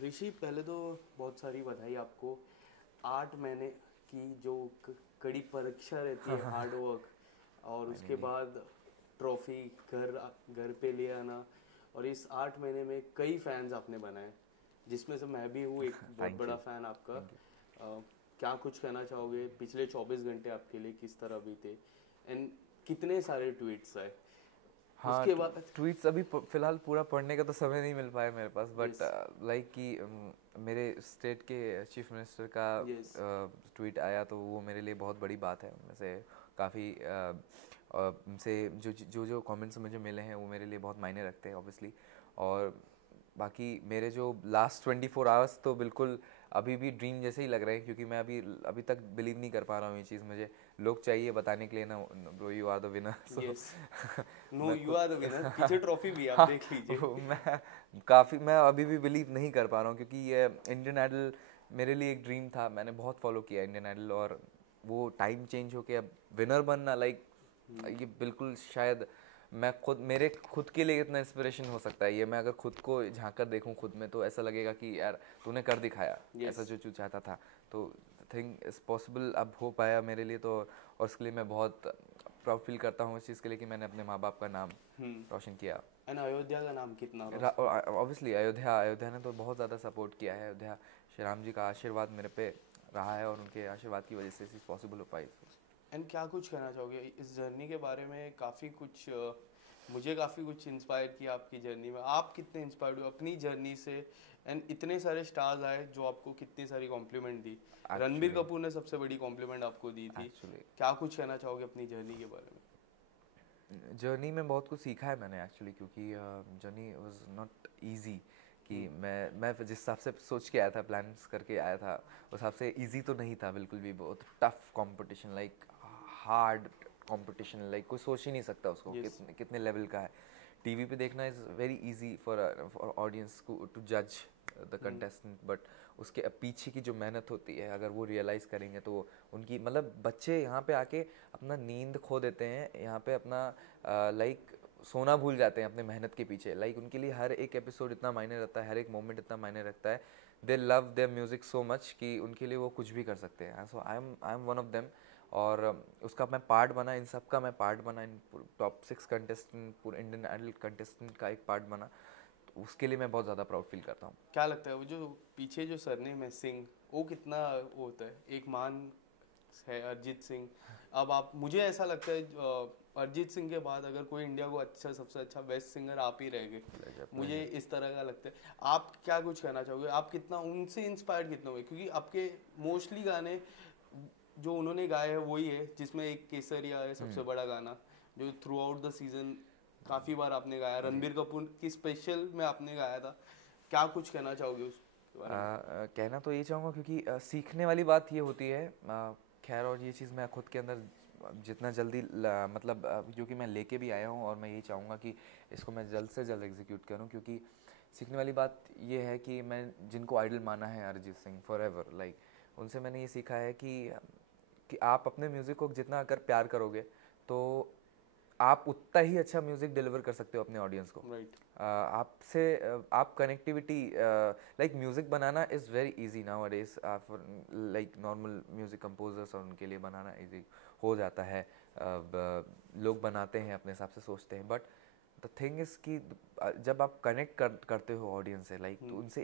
ऋषि, पहले तो बहुत सारी बधाई आपको। 8 महीने की जो कड़ी परीक्षा रहती है, हार्ड वर्क, और उसके फाइनली। बाद ट्रॉफी घर घर पे ले आना, और इस 8 महीने में कई फैंस आपने बनाए, जिसमें से मैं भी हूँ एक बहुत थैंक बड़ा यू। फ़ैन आपका। Thank you. क्या कुछ कहना चाहोगे, पिछले 24 घंटे आपके लिए किस तरह बीते, एंड कितने सारे ट्वीट्स आए हाँ, उसके बाद? ट्वीट्स अभी फिलहाल पूरा पढ़ने का तो समय नहीं मिल पाया मेरे पास, बट यस। लाइक कि मेरे स्टेट के चीफ मिनिस्टर का यस। ट्वीट आया तो वो मेरे लिए बहुत बड़ी बात है। वैसे काफ़ी से जो कमेंट्स मुझे मिले हैं वो मेरे लिए बहुत मायने रखते हैं ऑब्वियसली। और बाकी मेरे जो लास्ट 24 आवर्स तो बिल्कुल अभी भी ड्रीम जैसे ही लग रहे हैं, क्योंकि मैं अभी अभी तक बिलीव नहीं कर पा रहा हूँ ये चीज़। मुझे लोग चाहिए बताने के लिए ना, bro you are the winner. So yes. No, मैं यू खुद आर द विनर। पीछे ट्रॉफी भी है, आप हाँ, देख लीजिए। मैं अभी भी बिलीव नहीं कर पा रहा हूँ, क्योंकि ये इंडियन आइडल मेरे लिए एक ड्रीम था। मैंने बहुत फॉलो किया इंडियन आइडल, और वो टाइम चेंज होके अब विनर बनना, लाइक ये बिल्कुल शायद मैं खुद मेरे खुद के लिए इतना इंस्पिरेशन हो सकता है ये। मैं अगर खुद को झांक कर देखूँ खुद में, तो ऐसा लगेगा कि यार तूने कर दिखाया यस। ऐसा जो तू चाहता था। तो थिंक इज़ पॉसिबल अब हो पाया मेरे लिए, तो और उसके लिए मैं बहुत प्राउड फील करता हूँ इस चीज़ के लिए कि मैंने अपने माँ बाप का नाम रोशन किया। एंड अयोध्या का नाम कितना ऑब्वियसली अयोध्या ने तो बहुत ज़्यादा सपोर्ट किया है। अयोध्या, श्री राम जी का आशीर्वाद मेरे पे रहा है, और उनके आशीर्वाद की वजह से चीज़ पॉसिबल हो पाई। एंड क्या कुछ कहना चाहोगे इस जर्नी के बारे में? काफ़ी कुछ मुझे काफ़ी कुछ इंस्पायर किया आपकी जर्नी में। आप कितने इंस्पायर्ड हुए अपनी जर्नी से? एंड इतने सारे स्टार्स आए जो आपको कितनी सारी कॉम्प्लीमेंट दी। रणबीर एक्चुअली कपूर ने सबसे बड़ी कॉम्प्लीमेंट आपको दी थी। एक्चुअली क्या कुछ कहना चाहोगे अपनी जर्नी के बारे में? जर्नी में बहुत कुछ सीखा है मैंने एक्चुअली, क्योंकि जर्नी वाज नॉट इजी। कि मैं जिस हिसाब से सोच के आया था, प्लान्स करके आया था, उस हिसाब से इजी तो नहीं था बिल्कुल भी। बहुत tough competition, like hard competition, like कोई सोच ही नहीं सकता उसको यस। कितने कितने लेवल का है। टीवी पे देखना is very easy for audience to जज द कंटेस्टेंट, बट उसके पीछे की जो मेहनत होती है, अगर वो रियलाइज़ करेंगे तो उनकी मतलब बच्चे यहाँ पे आके अपना नींद खो देते हैं, यहाँ पे अपना लाइक सोना भूल जाते हैं अपने मेहनत के पीछे। लाइक उनके लिए हर एक एपिसोड इतना मायने रखता है, हर एक मोमेंट इतना मायने रखता है। They love their music so much कि उनके लिए वो कुछ भी कर सकते हैं। So I am one of them. और उसका मैं पार्ट बना, इन सब का मैं पार्ट बना, इन टॉप 6 कंटेस्टेंट, पूरे इंडियन आइडल कंटेस्टेंट का एक पार्ट बना। तो उसके लिए मैं बहुत ज़्यादा प्राउड फील करता हूँ। क्या लगता है वो जो पीछे जो सरनेम है सिंह, वो कितना वो होता है? एक मान है अरिजीत सिंह। अब आप, मुझे ऐसा लगता है अरिजीत सिंह के बाद अगर कोई इंडिया को अच्छा, सबसे अच्छा बेस्ट सिंगर आप ही रह गए। प्लेजर मुझे प्लेजर। इस तरह का लगता है। आप क्या कुछ कहना चाहोगे? आप कितना उनसे इंस्पायर्ड कितना हुए? क्योंकि आपके मोस्टली गाने जो उन्होंने गाए हैं वही है, जिसमें एक केसरिया है सबसे बड़ा गाना, जो थ्रू आउट द सीजन काफ़ी बार आपने गाया। जी। रणबीर कपूर की स्पेशल में आपने गाया था। क्या कुछ कहना चाहोगे उस बारे में? कहना तो ये चाहूँगा, क्योंकि सीखने वाली बात ये होती है। खैर, और ये चीज़ मैं खुद के अंदर जितना जल्दी मतलब जो कि मैं लेके भी आया हूँ, और मैं ये चाहूँगा कि इसको मैं जल्द से जल्द एग्जीक्यूट करूँ। क्योंकि सीखने वाली बात ये है कि मैं जिनको आइडल माना है Arijit Singh for ever, like उनसे मैंने ये सीखा है कि आप अपने म्यूज़िक को जितना अगर प्यार करोगे, तो आप उतना ही अच्छा म्यूज़िक डिलीवर कर सकते हो अपने ऑडियंस को। राइट। आपसे आप कनेक्टिविटी, लाइक म्यूज़िक बनाना is very easy nowadays for like normal music composers, और उनके लिए बनाना इजी हो जाता है। लोग बनाते हैं अपने हिसाब से सोचते हैं, बट द थिंग इज़ कि जब आप कनेक्ट करते हो ऑडियंस से, लाइक तो उनसे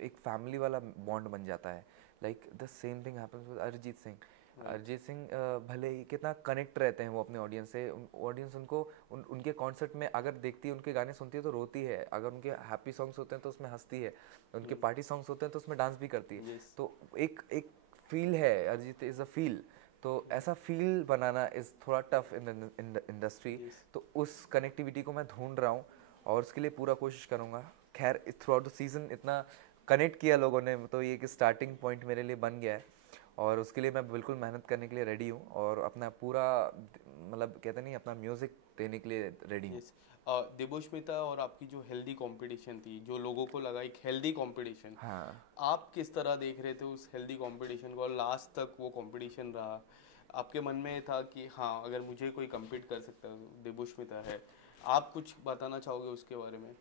एक फैमिली वाला बॉन्ड बन जाता है। Like the same thing happens with Arijit Singh. Arijit Singh भले ही कितना कनेक्ट रहते हैं वो अपने ऑडियंस से, ऑडियंस उनको उनके कॉन्सर्ट में अगर देखती है, उनके गाने सुनती है तो रोती है, अगर उनके हैप्पी सॉन्ग्स होते हैं तो उसमें हंसती है, उनके पार्टी सॉन्ग्स होते हैं तो उसमें डांस भी करती है। यस। तो एक एक फील है, अरिजीत इज़ अ फील। तो ऐसा फील बनाना इज़ थोड़ा tough in the industry. Yes. तो उस कनेक्टिविटी को मैं ढूंढ रहा हूँ, और उसके लिए पूरा कोशिश करूँगा। खैर, थ्रू आउट द सीज़न इतना कनेक्ट किया लोगों ने, तो ये एक स्टार्टिंग पॉइंट मेरे लिए बन गया है, और उसके लिए मैं बिल्कुल मेहनत करने के लिए रेडी हूँ, और अपना पूरा मतलब कहते नहीं, अपना म्यूज़िक देने के लिए रेडी हूँ। यस। देवोष्मिता और आपकी जो हेल्दी कंपटीशन थी, जो लोगों को लगा एक हेल्दी कंपटीशन, हाँ। आप किस तरह देख रहे थे उस हेल्दी कंपटीशन को? और लास्ट तक वो कंपटीशन रहा, आपके मन में था कि हाँ, अगर मुझे कोई compete कर सकता है, देवोष्मिता है। आप कुछ बताना चाहोगे उसके बारे में?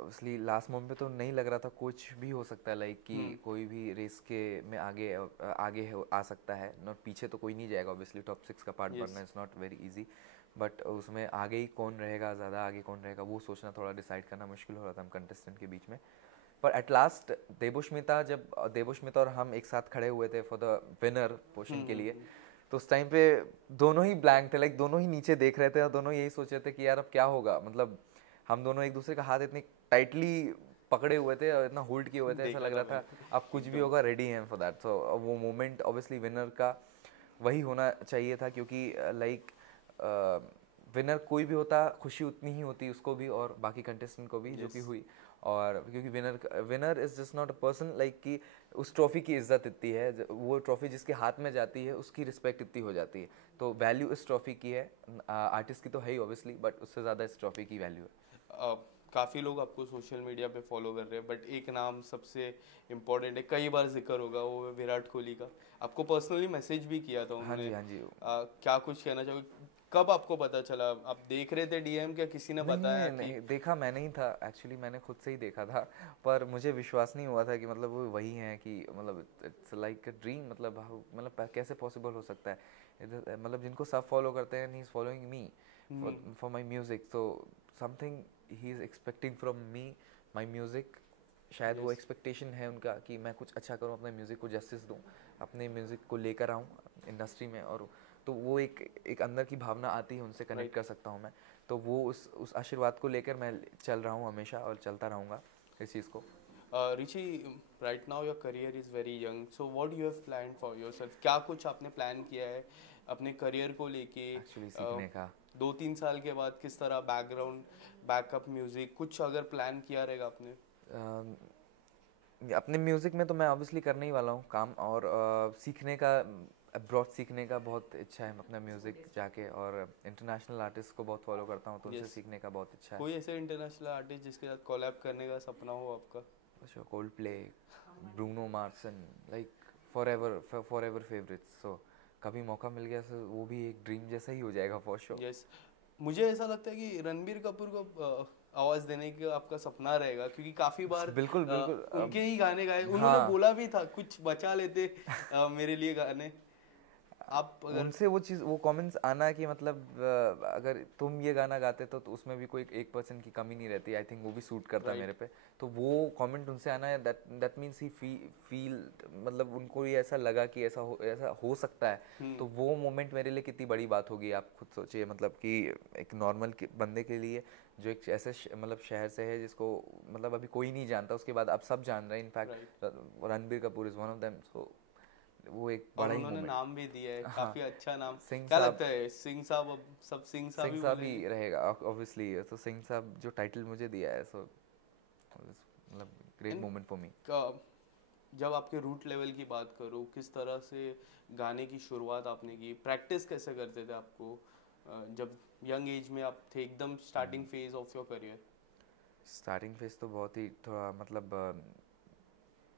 ऑब्वियसली लास्ट मोमेंट पे तो नहीं लग रहा था, कुछ भी हो सकता है, लाइक कि कोई भी रेस के में आगे आ सकता है, नॉट पीछे तो कोई नहीं जाएगा, ऑब्वियसली टॉप 6 का पार्ट बनना is not very easy, but उसमें आगे ही कौन रहेगा, ज़्यादा आगे कौन रहेगा, वो सोचना थोड़ा डिसाइड करना मुश्किल हो रहा था हम कंटेस्टेंट के बीच में। पर एट लास्ट देवोष्मिता और हम एक साथ खड़े हुए थे फॉर द विनर पोजीशन के लिए, तो उस टाइम पे दोनों ही ब्लैंक थे, लाइक दोनों ही नीचे देख रहे थे और दोनों यही सोच रहे थे कि यार अब क्या होगा, मतलब हम दोनों एक दूसरे का हाथ इतनी टाइटली पकड़े हुए थे और इतना होल्ड किए हुए थे, ऐसा लग रहा था अब कुछ भी होगा, रेडी हैं फॉर दैट। सो वो मोमेंट ऑब्वियसली विनर का वही होना चाहिए था, क्योंकि लाइक विनर कोई भी होता खुशी उतनी ही होती उसको भी और बाकी कंटेस्टेंट को भी, जो कि हुई। और क्योंकि winner is just not a person, like कि उस ट्रॉफी की इज्जत इतनी है, वो ट्रॉफी जिसके हाथ में जाती है उसकी रिस्पेक्ट इतनी हो जाती है, तो वैल्यू इस ट्रॉफी की है, आर्टिस्ट की तो है ही ऑब्वियसली, बट उससे ज़्यादा इस ट्रॉफी की वैल्यू है। काफ़ी लोग आपको सोशल मीडिया पे फॉलो कर रहे हैं, बट एक नाम सबसे इम्पोर्टेंट है, कई बार जिक्र होगा, वो है विराट कोहली का। आपको पर्सनली मैसेज भी किया था हाँ उन्होंने। जी, हाँ जी। क्या कुछ कहना चाहोगे, कब आपको पता चला, आप देख रहे थे डीएम, क्या किसी ने बताया कि नहीं देखा मैंने ही था एक्चुअली, मैंने खुद से ही देखा था, पर मुझे विश्वास नहीं हुआ था कि मतलब वो वही हैं, कि मतलब इट्स लाइक अ ड्रीम, मतलब कैसे पॉसिबल हो सकता है, मतलब जिनको सब फॉलो करते हैं, he is following me for my music, so something he is expecting from me, my music, शायद वो एक्सपेक्टेशन है उनका कि मैं कुछ अच्छा करूं, अपने म्यूज़िक को जस्टिस दूं, अपने म्यूज़िक को लेकर आऊं इंडस्ट्री में, और तो वो एक अंदर की भावना आती है, उनसे कनेक्ट कर सकता हूं मैं, तो वो उस आशीर्वाद को लेकर मैं चल रहा हूं हमेशा और चलता रहूंगा इस चीज़ को। Richie, right now your career is very young, so what you have plan for yourself, क्या कुछ आपने प्लान किया है अपने करियर को लेके? एक्चुअली सीखने का 2-3 साल के बाद किस तरह बैकग्राउंड, बैकअप म्यूजिक कुछ अगर प्लान किया रहेगा आपने? अपने म्यूज़िक में तो मैं ऑब्वियसली करने ही वाला हूँ काम, और सीखने का, अब्रॉड सीखने का बहुत इच्छा है, अपना म्यूज़िक जाके, और इंटरनेशनल आर्टिस्ट को बहुत फॉलो करता हूँ, तो उनसे सीखने का बहुत इच्छा है। कोई ऐसे इंटरनेशनल आर्टिस्ट जिसके साथ कोलैब करने का सपना हो आपका? Sure, Coldplay, Bruno Mars, like forever favourites, so कभी मौका मिल गया तो वो भी एक ड्रीम जैसा ही हो जाएगा फॉर श्योर। यस, मुझे ऐसा लगता है कि रणबीर कपूर को आवाज देने का आपका सपना रहेगा, क्योंकि काफी बार बिल्कुल बिल्कुल उनके ही गाने गाए, उन्होंने हाँ बोला भी था कुछ बचा लेते मेरे लिए गाने, आप अगर उनसे वो चीज़, वो कमेंट्स आना कि मतलब अगर तुम ये गाना गाते तो उसमें भी कोई 1% की कमी नहीं रहती, आई थिंक वो भी सूट करता मेरे पे, तो वो कमेंट उनसे आना है, दैट मीन्स ही फील, मतलब उनको ये ऐसा लगा कि ऐसा हो सकता है, तो वो मोमेंट मेरे लिए कितनी बड़ी बात होगी, आप खुद सोचिए, मतलब कि एक नॉर्मल बंदे के लिए जो एक ऐसे मतलब शहर से है जिसको मतलब अभी कोई नहीं जानता, उसके बाद अब सब जान रहे हैं, in fact Ranbir Kapoor is one of them, so वो एक बड़ा ही उन्होंने मोमेंट। नाम भी दिया है, हाँ, काफी अच्छा नाम। सिंह क्या साहब, लगता है सिंह साहब, अब सब सिंह साहब सिंह ही साहब बोलेंगे? ही रहेगा ऑब्वियसली, तो सिंह साहब जो टाइटल मुझे दिया है, सो मतलब great And, moment for me. जब आपके रूट लेवल की बात करूँ, किस तरह से गाने की शुरुआत आपने की, प्रैक्टिस कैसे करते थे आपको, जब यंग एज में आप थे, एकदम starting phase of your career? Starting phase तो बहुत ही थोड़ा मतलब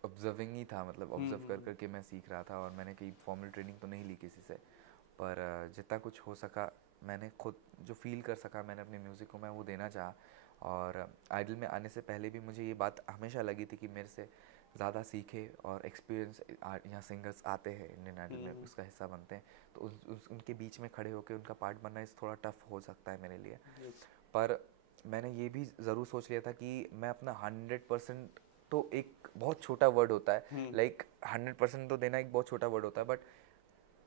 ऑब्जर्विंग ही था, मतलब ऑब्जर्व कर करके मैं सीख रहा था, और मैंने कहीं फॉर्मल ट्रेनिंग तो नहीं ली किसी से, पर जितना कुछ हो सका मैंने खुद जो फील कर सका मैंने अपने म्यूज़िक को मैं वो देना चाहा। और आइडल में आने से पहले भी मुझे ये बात हमेशा लगी थी कि मेरे से ज़्यादा सीखे और एक्सपीरियंस यहाँ सिंगर्स आते हैं इंडियन आइडल में, उसका हिस्सा बनते हैं, तो उनके बीच में खड़े होकर उनका पार्ट बनना इस थोड़ा टफ हो सकता है मेरे लिए। पर मैंने ये भी ज़रूर सोच लिया था कि मैं अपना 100%, तो एक बहुत छोटा वर्ड होता है, लाइक 100% तो देना एक बहुत छोटा वर्ड होता है, बट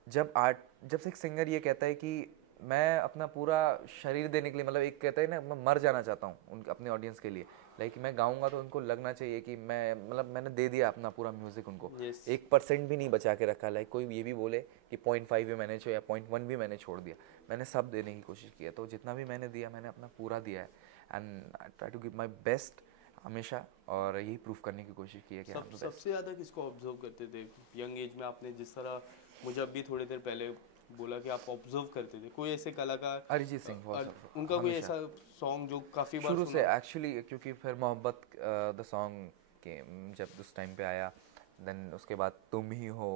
जब से एक सिंगर ये कहता है कि मैं अपना पूरा शरीर देने के लिए, मतलब एक कहता है ना, मैं मर जाना चाहता हूँ उनके अपने ऑडियंस के लिए, लाइक मैं गाऊंगा तो उनको लगना चाहिए कि मैं मतलब मैंने दे दिया अपना पूरा म्यूज़िक उनको, 1% भी नहीं बचा के रखा, लाइक कोई ये भी बोले कि 0.5 भी मैंने छोड़ा या 0.1 भी मैंने छोड़ दिया, मैंने सब देने की कोशिश की है, तो जितना भी मैंने दिया मैंने अपना पूरा दिया है, and I try to give my best हमेशा, और यही प्रूफ करने की कोशिश की है कि सबसे ज़्यादा किसको ऑब्जर्व करते थे यंग एज में? आपने जिस तरह मुझे अभी थोड़ी देर पहले बोला कि आप ऑब्जर्व करते थे, कोई ऐसे कलाकार, अरिजीत सिंह उनका कोई ऐसा सॉन्ग जो काफ़ी बार शुरू सुना? से एक्चुअली, क्योंकि फिर मोहब्बत द सॉन्ग के जब उस टाइम पे आया, देन उसके बाद तुम ही हो,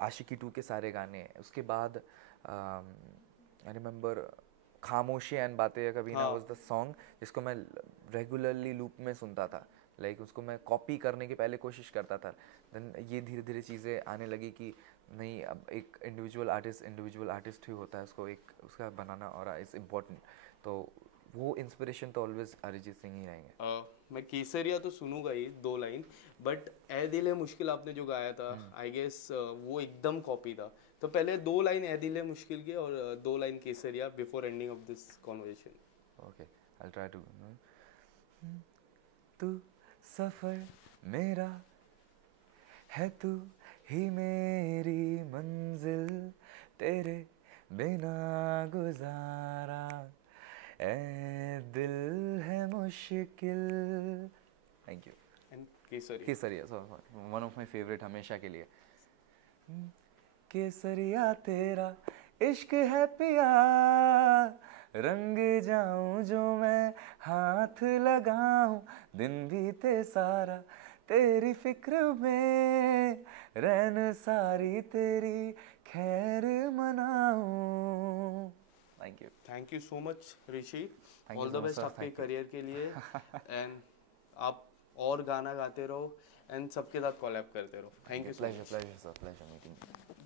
आशिकी 2 के सारे गाने, उसके बाद आई रिमेंबर खामोशी एंड बातें कभी ना हाँ। वाज द सॉन्ग जिसको मैं रेगुलरली लूप में सुनता था, लाइक उसको मैं कॉपी करने की पहले कोशिश करता था, देन ये धीरे धीरे चीज़ें आने लगी कि नहीं, अब एक इंडिविजुअल आर्टिस्ट ही होता है, उसको एक उसका बनाना और इट्स इम्पोर्टेंट, तो वो इंस्पिरेशन तो ऑलवेज अरिजीत सिंह ही रहेंगे। मैं केसरिया तो सुनूंगा ही 2 लाइन, बट ए दिल है मुश्किल आपने जो गाया था, आई गेस वो एकदम कॉपी था। तो पहले 2 लाइन ए दिल है मुश्किल के और 2 line Kesariya before ending of this conversation. Okay, I try to. तू सफर मेरा है, तू ही मेरी मंजिल, तेरे बिना गुजारा ए दिल है मुश्किल। Thank you. And Kesariya. Kesariya, one of my favourite हमेशा के लिए। केसरिया तेरा इश्क है पिया, रंग जाऊं जो मैं हाथ लगाऊं, दिन बीते सारा तेरी फिक्र में, रैन सारी तेरी खैर मनाऊं। Thank you so much Rishi, Thank all you the so much, best sir. आपके Thank you. करियर के लिए। एंड आप और गाना गाते रहो एंड सबके साथ कोलैब करते रहो। Thank you so much. Pleasure, sir. Pleasure meeting you.